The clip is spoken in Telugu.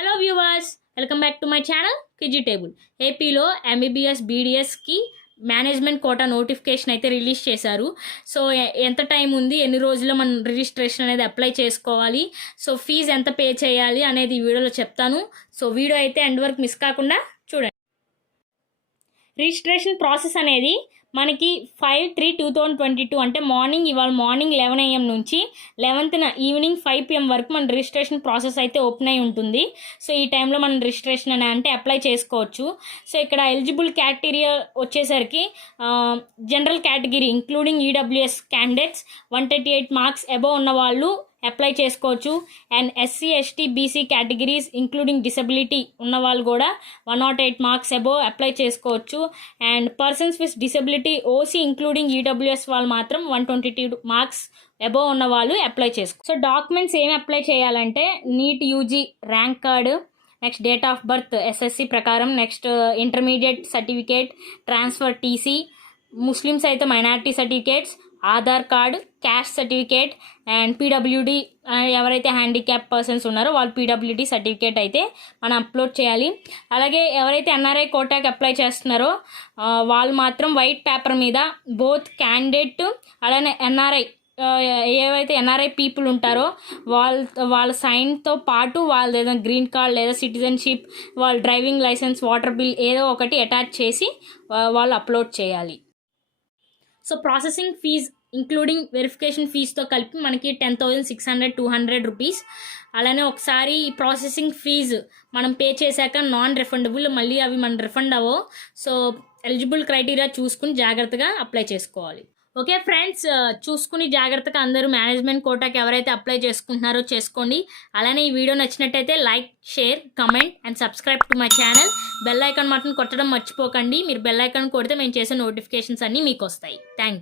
Hello viewers, welcome back to my channel కిజిటేబుల్. ఏపీలో ఎంబీబీఎస్ బీడీఎస్కి మేనేజ్మెంట్ కోటా నోటిఫికేషన్ అయితే రిలీజ్ చేశారు. సో ఎంత టైం ఉంది, ఎన్ని రోజుల్లో మనం రిజిస్ట్రేషన్ అనేది అప్లై చేసుకోవాలి, సో ఫీజు ఎంత పే చేయాలి అనేది ఈ వీడియోలో చెప్తాను. సో వీడియో అయితే ఎండ్ వరకు మిస్ కాకుండా చూడండి. రిజిస్ట్రేషన్ ప్రాసెస్ అనేది మనకి 5/3/2022 అంటే ఇవాళ మార్నింగ్ 11 AM నుంచి 11th ఈవినింగ్ 5 PM వరకు మన రిజిస్ట్రేషన్ ప్రాసెస్ అయితే ఓపెన్ అయి ఉంటుంది. సో ఈ టైంలో మనం రిజిస్ట్రేషన్ అని అంటే అప్లై చేసుకోవచ్చు. సో ఇక్కడ ఎలిజిబుల్ క్యాటగిరియా వచ్చేసరికి general category including EWS candidates 138 marks above ఉన్న వాళ్ళు అప్లై చేసుకోవచ్చు. And SC ST BC categories including disability ఉన్న వాళ్ళు కూడా 108 మార్క్స్ అబోవ్ అప్లై చేసుకోవచ్చు. And persons with disability OC including EWS వాళ్ళు మాత్రం 122 మార్క్స్ అబోవ్ ఉన్న వాళ్ళు అప్లై చేసుకోవచ్చు. సో డాక్యుమెంట్స్ ఏమి అప్లై చేయాలంటే NEET UG rank card, next date of birth SSC ప్రకారం, next intermediate certificate, transfer TC, Muslims అయితే minority certificates, Aadhaar card, caste certificate and PWD ఎవరైతే హ్యాండిక్యాప్ పర్సన్స్ ఉన్నారో వాళ్ళు పీడబ్ల్యూడి సర్టిఫికేట్ అయితే మనం అప్లోడ్ చేయాలి. అలాగే ఎవరైతే ఎన్ఆర్ఐ కోటాకి అప్లై చేస్తున్నారో వాళ్ళు మాత్రం వైట్ పేపర్ మీద బోత్ క్యాండిడేట్ అలానే ఎన్ఆర్ఐ ఏవైతే ఎన్ఆర్ఐ పీపుల్ ఉంటారో వాళ్ళ సైన్తో పాటు వాళ్ళ ఏదైనా గ్రీన్ కార్డ్ లేదా సిటిజన్షిప్, వాళ్ళ డ్రైవింగ్ లైసెన్స్, వాటర్ బిల్ ఏదో ఒకటి అటాచ్ చేసి వాళ్ళు అప్లోడ్ చేయాలి. So processing fee including verification ఫీజుతో కలిపి మనకి 10,600 రూపీస్. అలానే ఒకసారి ప్రాసెసింగ్ ఫీజు మనం పే చేశాక నాన్ రిఫండబుల్, మళ్ళీ అవి మన రిఫండ్ అవ్వవు. సో ఎలిజిబుల్ క్రైటీరియా చూసుకుని జాగ్రత్తగా అప్లై చేసుకోవాలి. ఓకే ఫ్రెండ్స్, చూసుకుని జాగ్రత్తగా అందరూ మేనేజ్మెంట్ కోటాకి ఎవరైతే అప్లై చేసుకుంటున్నారో చేసుకోండి. అలానే ఈ వీడియో నచ్చినట్టయితే like, share, comment and subscribe to my channel. Bell icon మాత్రం కొట్టడం మర్చిపోకండి. మీరు బెల్ ఐకాన్ కొడితే మేము చేసే నోటిఫికేషన్స్ అన్నీ మీకు వస్తాయి. Thank you.